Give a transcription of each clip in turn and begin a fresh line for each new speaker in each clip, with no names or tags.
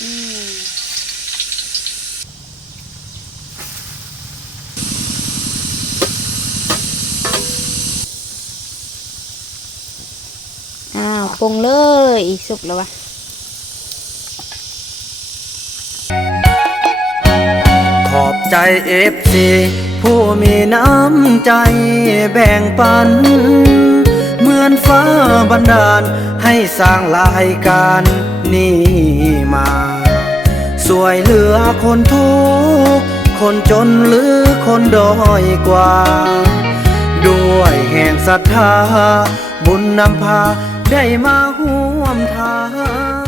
อืมอ้าวปรุงเลยสุกแล้ววะ
ขอบใจเอฟซีผู้มีน้ำใจแบ่งปัน เหมือนฟ้าบันดาลให้สร้างรายการ นี้มา สวยเหลือคนทุกข์คนจนหรือคนด้อยกว่า ด้วยแห่งศรัทธา บุญนำพาได้มาห่วมทาง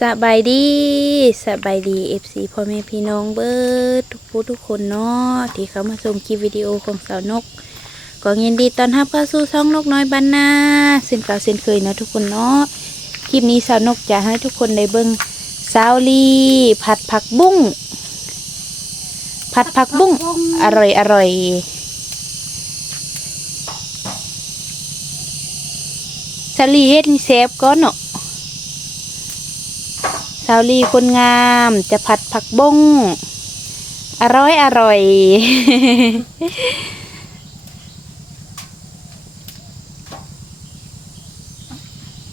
สบายดีสบายดีเอฟซีพ่อแม่พี่น้องเบิร์ดทุกผู้ทุกคนเนาะที่เขามาชมคลิปวิดีโอของสาวนก ก็ยินดีตอนรับเข้าสู่ช่องนกน้อยบ้านนาเส้นเก่าเส้นเคยเนาะทุกคนเนาะ คลิปนี้สาวนกจะให้ทุกคนได้เบิ่งสาวลีผัดผักบุ้งผัดผักบุ้งอร่อยอร่อยสาวลีเฮ็ดนี่แซ่บก่อนเนาะสาวลีคนงามจะผัดผักบงอร่อยอร่อย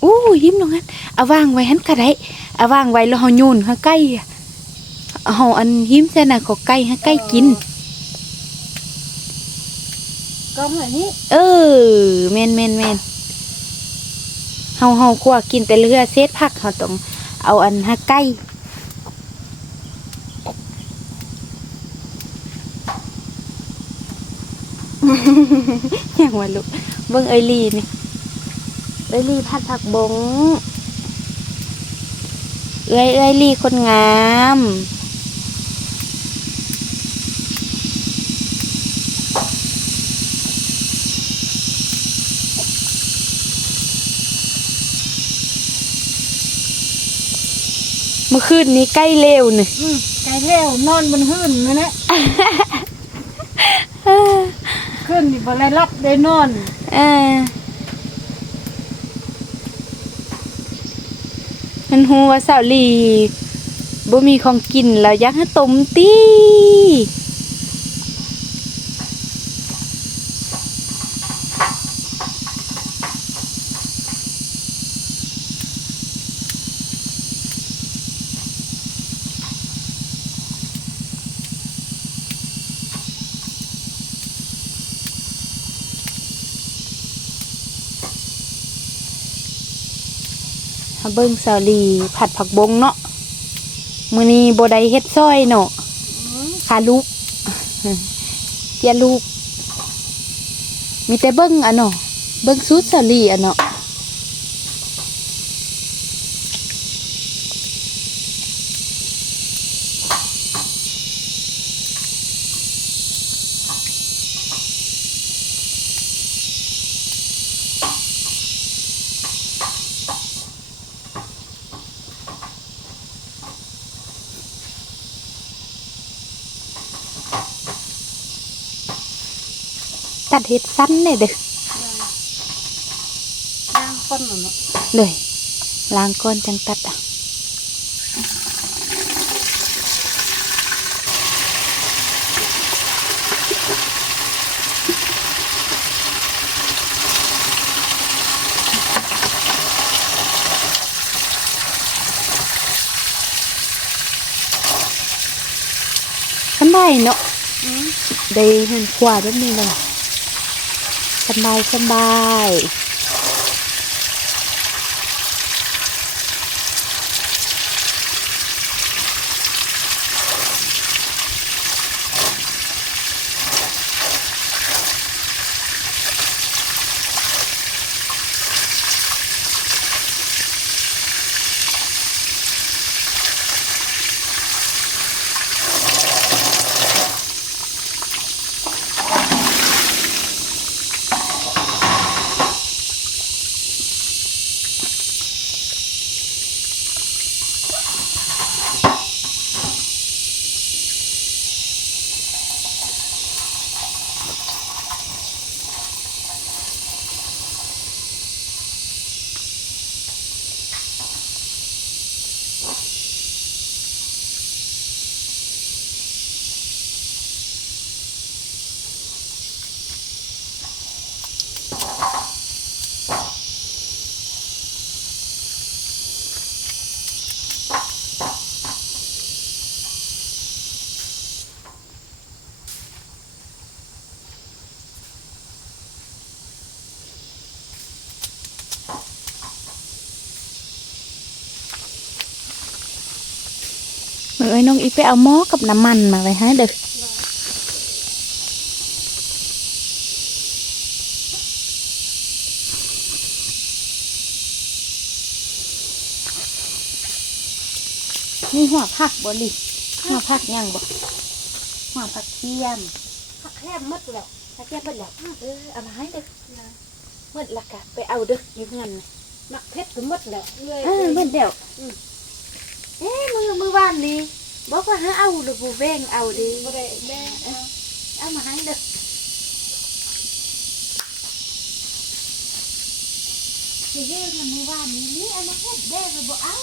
อู้ยิ้มลงนั้นเอาวางไว้หันกระไรเอาวางไว้แล้วเฮาโยนเฮาใกล้อะเฮาอันยิ้มเส้นน่ะขอใกล้ให้ใกล้กิน
ก็เหมือนนี้
เออแม่นแม่นแม่นเฮาเฮากลัวกินแต่เรือเศษผักเฮาต้องเอาอันให้ใกล้อย่างว่าลูกเบิ่งเอยลีนี่เอยลีพัดผักบงเอ้ยเอ้ยลีคนงามเมื่อคืนนี้ใกล้เร็วนี่
อืมไก่เท่วนอนบนหื่นนะเนี่ยขึ้นนี่บ่ได้รับได้นอน
เออ มันหัวาสาวลีบ่มีของกินแล้วอยากให้ต้มตี เอาเบิ่งสาวลีผัดผักบงเนาะมื้อนี้บ่ได้เฮ็ดซอยเนาะขาลูกเจียลูก มีแต่เบิ่งอะเนาะเบิ่งสูตรสาวลีอะเนาะ ตัด เฮ็ดสั้นเลยเด้อ
ย่างก้นน่ะเนาะ
เลยล้างก้อนจังตัดอะสบายเนาะได้เห็นขวาแบบนี้เลย สบายสบาย เอ้ยน้องอีไปเอาหม้อกับน้ำมันมาไว้ให้เด้อมีหัวผักบ่ลิหัวผักยังบ่หัวผักเทียม
ผักแคบหมดแล้ว
ผักเทียมเบิดแล้วเออเอามาให้เด้อเมื่อละกะไปเอาเด้ออยู่เงินน่ะ
มักเพชรก็หมดแล้วเลย
เออเมื่อเดียว เอ๊ะมือมือวานนี้บอกว่าให้เอาหรือบูเบ่งเอาดิ
บ่ได้แม่เอา
เอามาให้เด้อสิเรื่องมันมือวานนี้นี่เอามาเฮ็ดได้ก็บ่เอา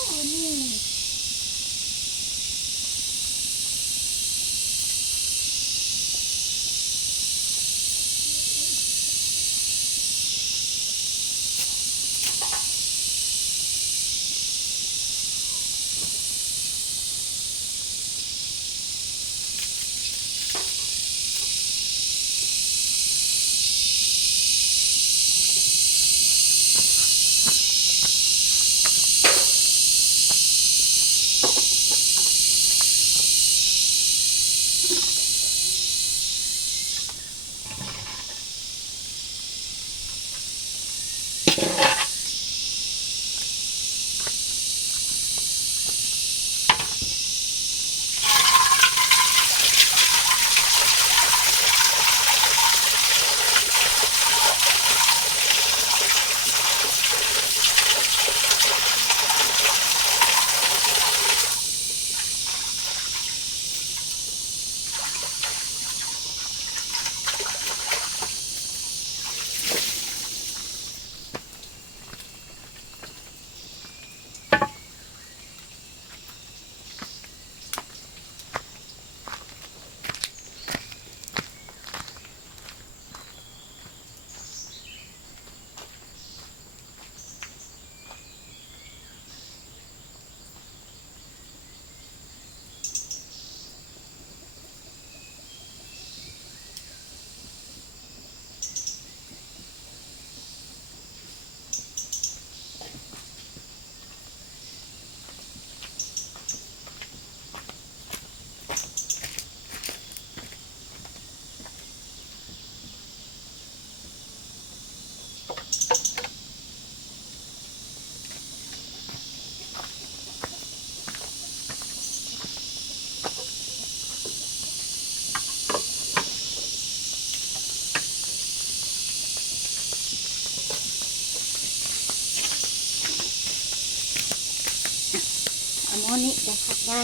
อันนี่เอาหม้อนี้ได้ผักได้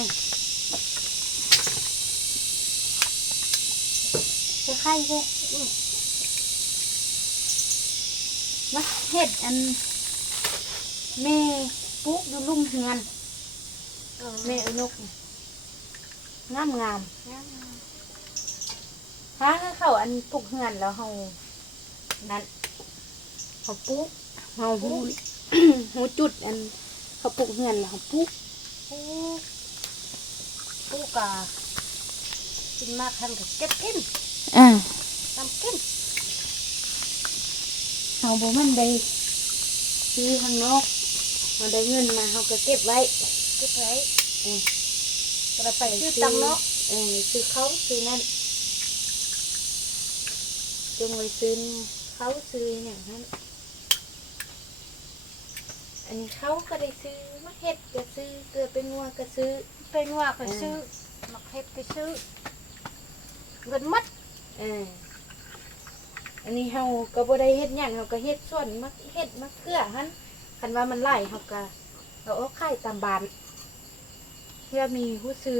จะไข่เด้อมาเฮ็ดอันแม่ปลูกอยู่ลุ่มเฮือน
เออ
แม่เอานกงามงามถ้าเขาอันปลูกเฮือนแล้วเฮานั้นเขาปลูกเฮาหูหูจุดอันเขาปลูกเฮือนแล้วเขาปลูก
ปูกากินมากทันก็เก็บกิน
อ่า
ทำกิน
เอาบ่มันได้ซื้อข้างนอกมาได้เงินมาเขาก็เก็บไว้
เก็บไว้
เออ
เราไปซื้อตังเนาะ
เออซื้อเขาซื้อนั่นจงไว้ซื้อเขาซื้ออย่างนั้นอันนี้เขาก็ได้ซื้อมะเห็ดก็ซื้อเกลือเป็นงัวก็ซื้อ
เป็นว่าก็ซื้อ มักเพชรก็ซื้อเงินมัด
เอออันนี้เฮาก็บ่ได้เฮ็ดหยังเฮาก็เฮ็ดส่วนมักเฮ็ดมักเกลือหั่นคันว่ามันไหลเฮาก็เอาเอาขายตามบ้านเพื่อมีผู้ซื้อ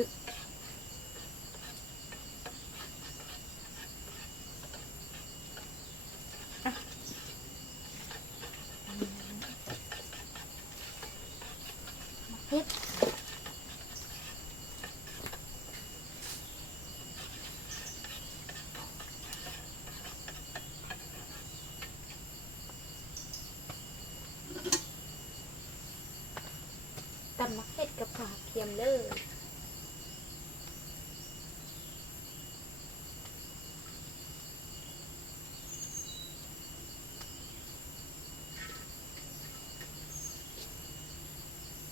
เทียมเด้อ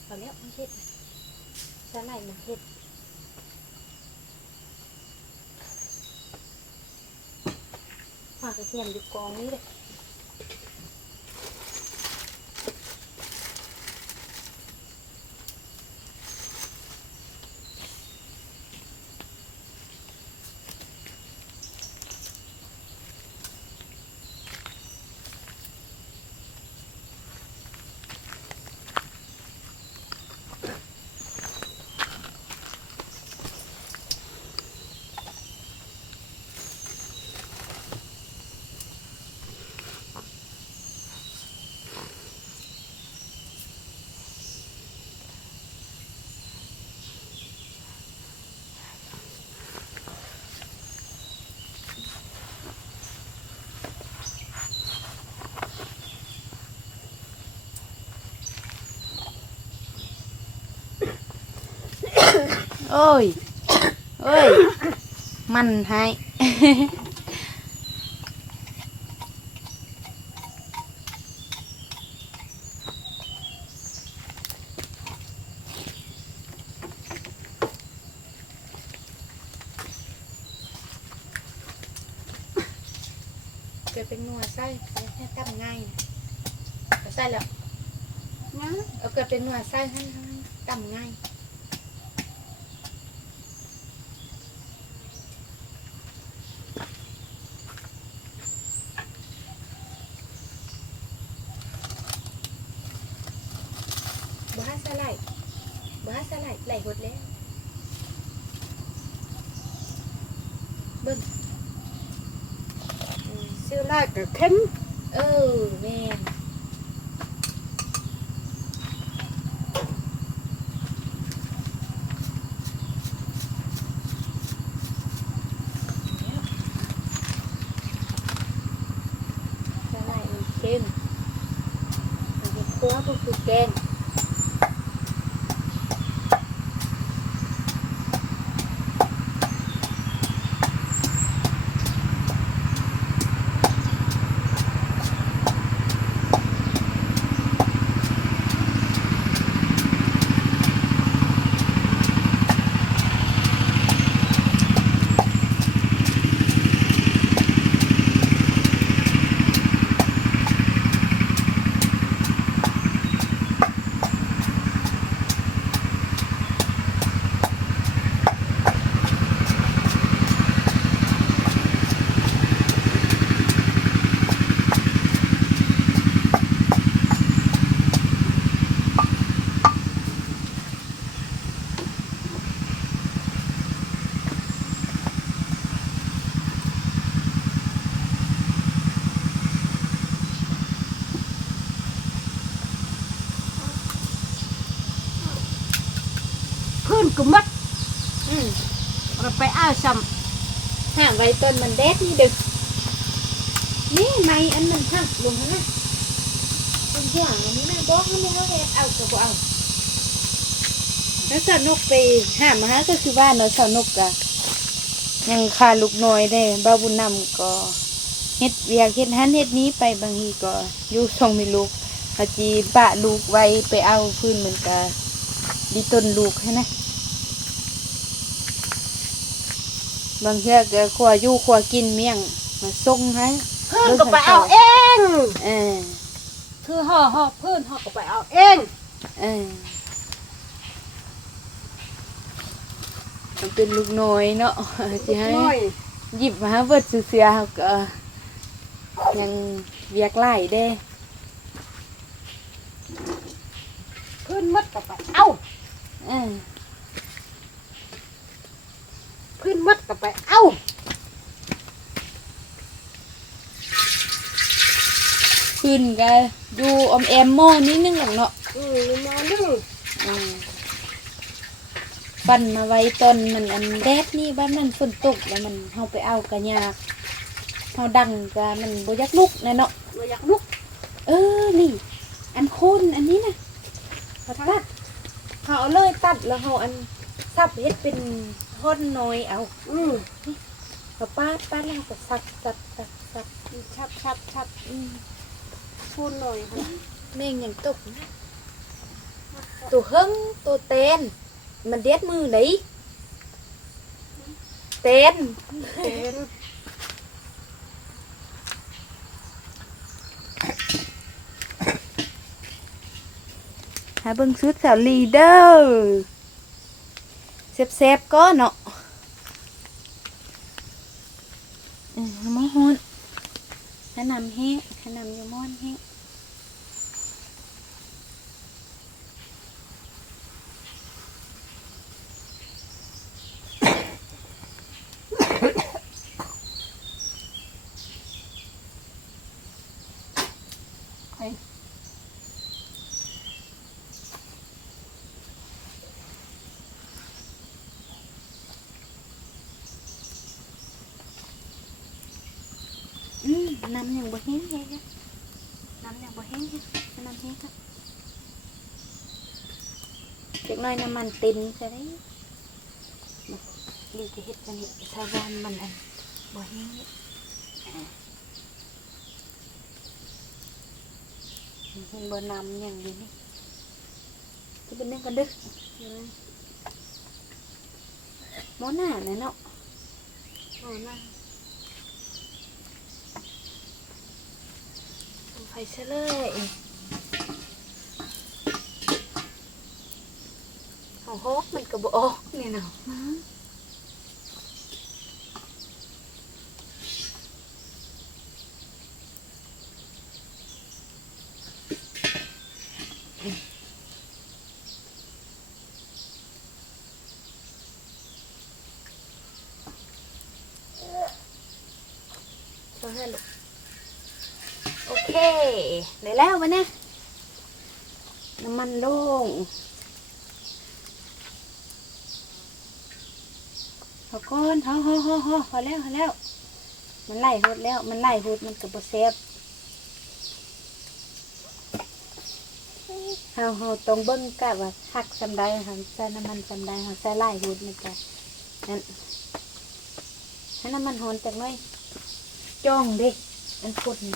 พอแล้วมันเห็ดสไลด์มันเห็ดฝา
กกเทียมอยู่กองนี้เลย
โอ้ยโอ้ยมันให้เกิดเป็นนัวไส้ให้ตั้มง่ายนะไส้แล้ว
นะ
เอาเกิดเป็นนัวไส้ให้ตั้มง่าย บ้าสไลด์บ้าสไลด์ไหลหดแล้ว เบิ่งอืม
ซื้อไล่ กับเข้ม
เออแม่นสไลด์มันเข้มมันเป็นคั่วก็คือแกง
พื้นก็มัด
อืม
เราไปอ้าวซ้
ห่างไว้ ต้นมันแดดนี่ดึก นี่ไม้อันมันหักลงนะนะเป็นห่วงอันนี้นะบอกให้ไม่เอาเลยเอาก็บเอาแล้วสาวนกไปหามาหาก็คือบ้าเนาะสาวนกอะยังคาลูกน้อยได้บ้าบุญนำก็เฮ็ดเวียกเฮ็ดหันเฮ็ดนี้ไปบางทีก็อยู่ส่งมีลูกขาจีบะลูกไว้ไปเอาพื้นเหมือนกันดีต้นลูกให้นะ บางเทื่อก็ขัวอยู่ขัวกินเมี่ยงมาส่งให้ำ
พื้นก็ไปเอาเอง
เออ
คือห่อห่อพื้นห่อก็ไปเอาเอง
เออมันเป็นลูกน้อยเนาะสิให้
น้อย
หยิบมาเบิดเสือๆเขาก็ยังเวียกไล่เด้
พื้นมัดก็ไปเอา
เออ
พื้นมัดก็ไป เอา
ขึ้นก็อยู่อมแอมโมนิดนึงหรอกเนาะ
อืมมาดึง
อืมปั่นมาไว้ต้นมันอันแดดนี่บ้านมันฝนตกแล้วมันเฮาไปเอากระยากเฮาดังกะมันบ่อยักลุกแน่เนาะ
เราอยากลุก
เออนี่ อันโคนอันนี้นะเขาตัดเขาเอาเลยตัดแล้วเขาอันซับเฮ็ดเป็น คนหน่อยเอา
อืม
เอาป้าดป้าดแล้วก็สับสับสับสับ
ชับชับชับ
อืม
พูดหน่อยค่ะ
แม่งยังตกนะตัวเฮิงตัวเตนมันเด็ดมือไหนเตน
เต้นหา
เบิ่งซื้อแถวลีเดอร์ เซฟๆก็เนาะอืมมอฮอนแนะนำแห้งแนะนำยูม่อนแห้ง อืมน้ำยังบ่แห้งเลยนะน้ำยังบ่แห้งเลยน้ำแห้งครับเด็กน้อยน้ำมันตินจะได้มาลีจะเฮ็ดกันนี่ชาวบ้านมันอันบ่แห้งเลยอ่าเห็นบ่น้ำยังอยู่นี่จะเป็นเรื่องกันดึกหมอหน้าเนี่ยเนาะหมอหน้า ไปเฉลยขอาฮกมันกระบอกนี่เนาะช่วยให้ลูก โอเคได้ แล้ววะเนี่ยน้ำมันโล่งเอก้อนเฮาเฮาเฮาเฮาพอแล้วพอแล้ว มันไล่หดแล้ว มันไล่หดมันกับบเซฟเฮาเฮาต้องเบิ้งกะว่าหักสำได้ค่ะใส่น้ำมันสำได้ค่ะใส่ไล่หดมันจะนั่นให้น้ำมันหอนจากหน้อยจ้องดิอันพุดนี่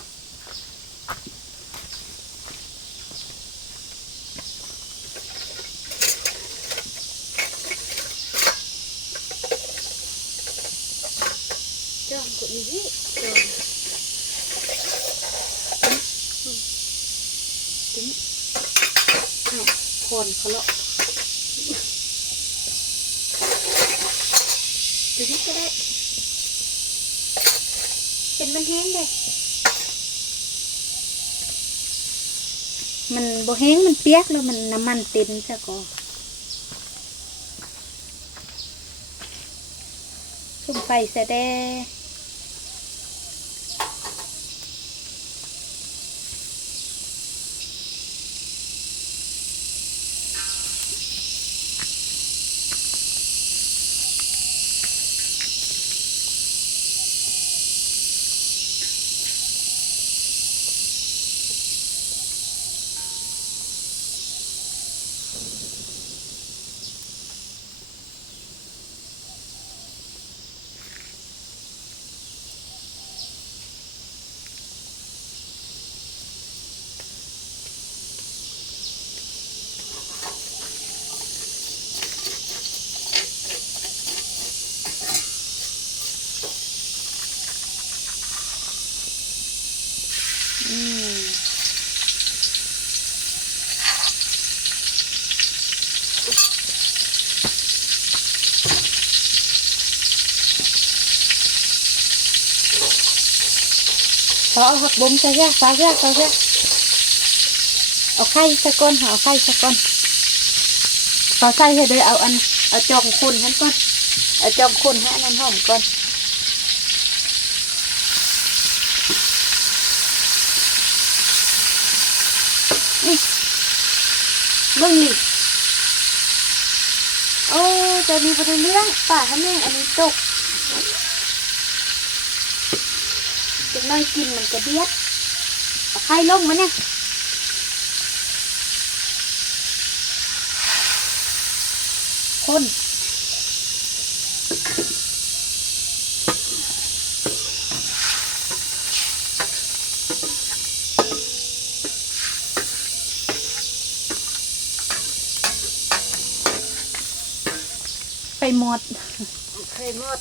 จ้องกดนี้จ้องถึงอ้าวคนเขาเลาะดูนี่ก็ได้เป็นมันแห้งเลยมันบ่ แห้งมันเปียกแล้วมันน้ำมันเต็มซะก่อนชุ่มไฟแสดง เอาผักบุ้มใส่แยกใส่แยกใส่แยกเอาไข่ใส่ก้อนเอาไข่ใส่ก้อนเขาใส่ให้เลยเอาอันเอาจองคนนั้นก่อนเอาจองคนให้อันนั้นหอมก่อนเบิ่งนี่โอ้จะมีประเด็นเรื่องป่าทำแม่งอันนี้ตก จะน้อยกินมันจะเบียดเอาไข่ลงมาเนี่ยคนไปหมด
เคยหมด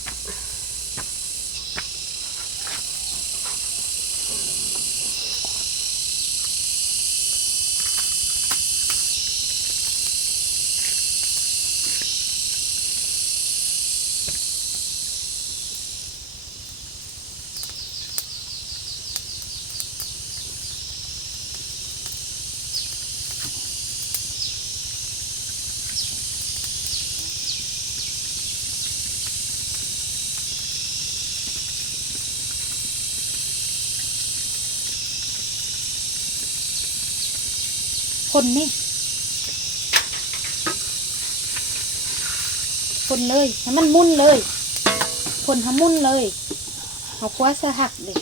คนนี่คนเลยให้มันมุ่นเลย คนทำมุ่นเลยเอาคว้าสะหักเลย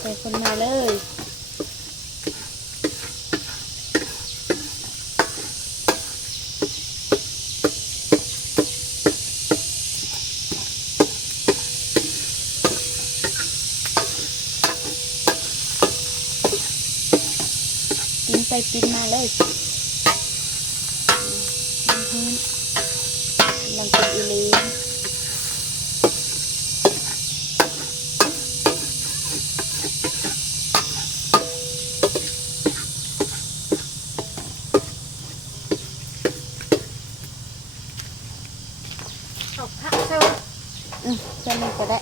ใส่คนมาเลย ปินไปปินมาเลยอื้อหือมันเป็นอีหลีเอาผักเข้าอืมแค่นี้ก็ได้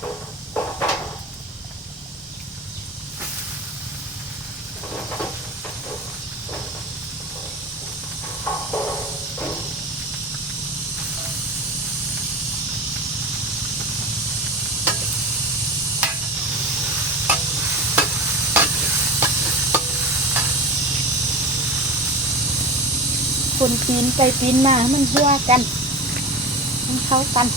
คน ปีนไปปีนมาให้มันหัวกัน มันเข้ากัน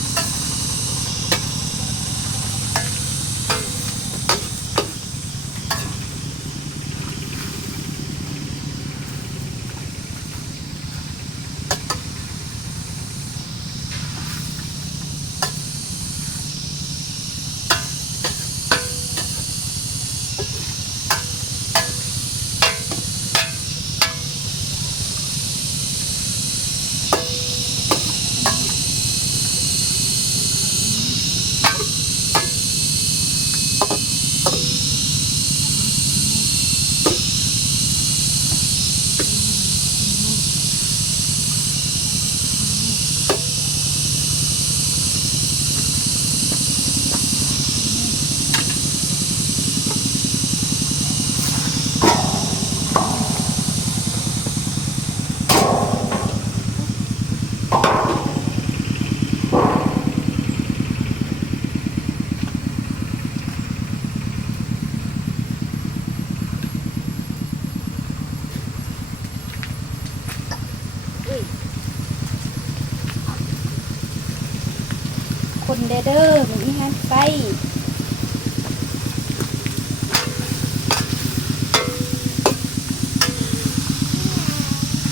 คนเด้อเด้อมันมีงานไฟ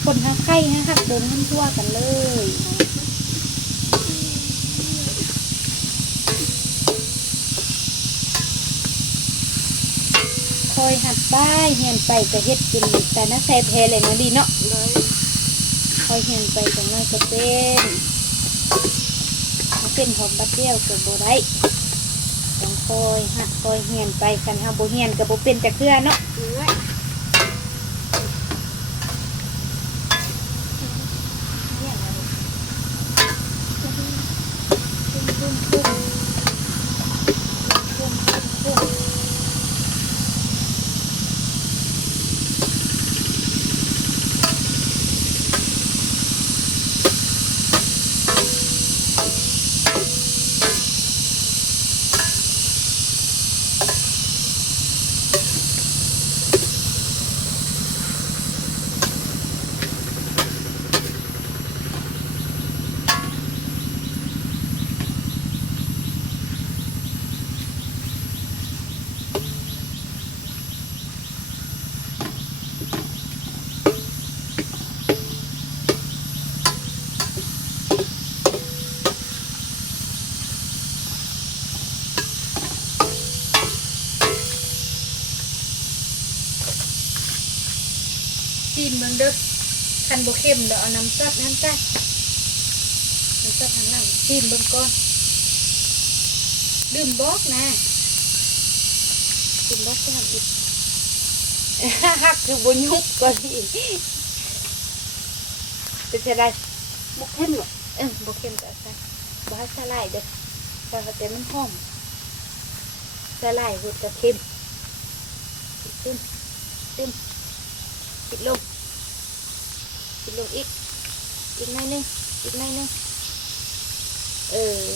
คนหักไข่ฮะหักเดินขึ้นทั่วกันเลยคอยหัดบ้ายเฮียนไปก็เฮ็ดกินแต่น่าใส่แพเลยนะดีเนาะคอยเฮียนไปจังน้อยก็เป็น เป็นหอมบัดเดียวก็บ่ได้ต้องคอยหัดคอยเฮียนไปกันฮะโบเฮียนกับโบเป็นจักเพื่อเนาะ ซีนเบิ่งเด้อคันบ่เข้มเดี๋ยวเอาน้ำซับน้ำใต้น้ำซับทางนั้นซีนเบิ่งก่อนดื่มบอกนะดื่มบอกก็ทำอีกฮักคือบนยุกก่อนอีกเป็นจะได้
บุกเข้มหรอ
เออบ่เข้มก็ใส่บ่ให้สลายเด้อแต่ว่าแต่มันหอมสลายหุดกับเข้มตึมตึมปิด ลงปิดลงอีก อีกหน่อยหนึงอีกหน่อยหนึงเออ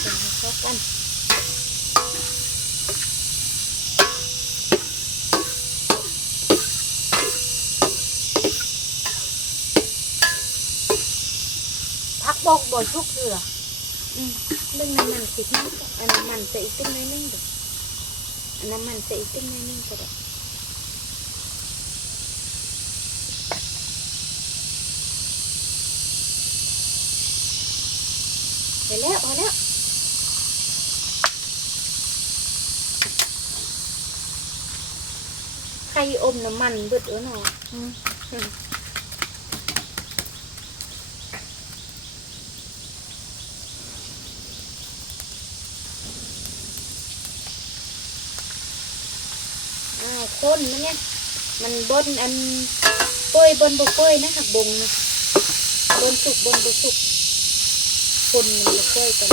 เป็นให้เข้ากัน
พัก บอกบ่ชุกเถื่อ
อืมเรื่องน้ำมันสิน้ำอันน้ำมันใส่อีกตึ้งน้อยหนึงเด้ออันน้ำมันใส่อีกตึ้งน้อยหนึงก็ได้ไปแล้วเอาแล้วใครอมน้ำมันเบิดเออหนอ อืมอืมอ้าวคนมันเนี่ยมันบนอันเป้ยบนบกเป้ยนะหักบงนะบนสุกบนบสุกคนมันบกเป้ยกัน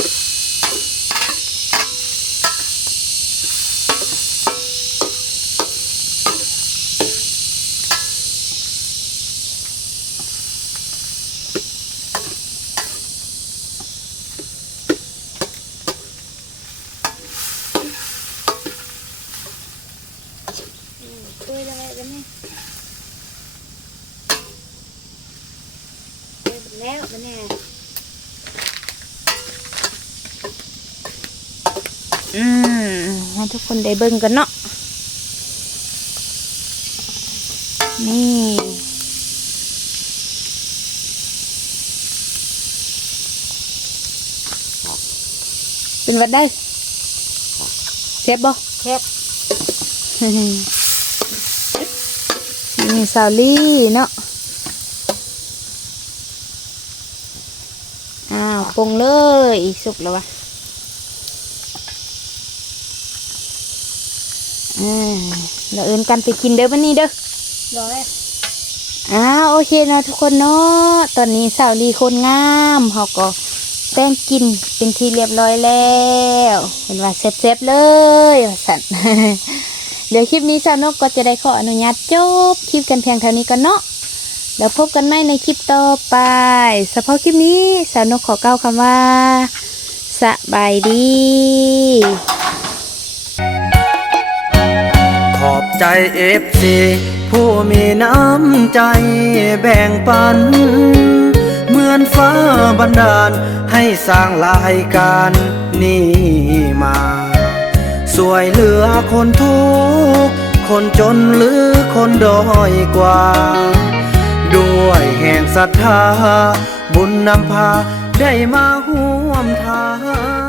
อืมเป้ยแล้วไงแล้วไหมเป้ ยหมดแล้วมันเนี่ยอืมให้ทุกคนได้เบิ่งกันเนาะนี่เป็นวัดได้เซฟบ่
แซ่บ
นี่สาวลี่เนาะ อ้าว ปรุงเลยสุกแล้ววะอ่าเราเอินกันไปกินเด้อวันนี้เด้อ
ร้อย
อ้าวโอเคเนาะทุกคนเนาะตอนนี้สาวลีคนงามเขาก็แป้งกินเป็นที่เรียบร้อยแล้วเป็นว่าเซ็บๆเลยว่าสันเดี๋ยวคลิปนี้สาวนกก็จะได้ขออนุญาตจบคลิปกันเพียงเท่านี้ก่อนเนาะ เดี๋ยวพบกันใหม่ในคลิปต่อไปเฉพาะคลิปนี้สาวนกขอเกล่าคำว่าสบายดี
ขอบใจเอฟซีผู้มีน้ำใจแบ่งปัน เหมือนฟ้าบันดาลให้สร้างรายการนี้มาสวยเหลือคนทุก คนจนหรือคนด้อยกว่า ด้วยแห่งศรัทธา บุญนำพาได้มาห่วมทาง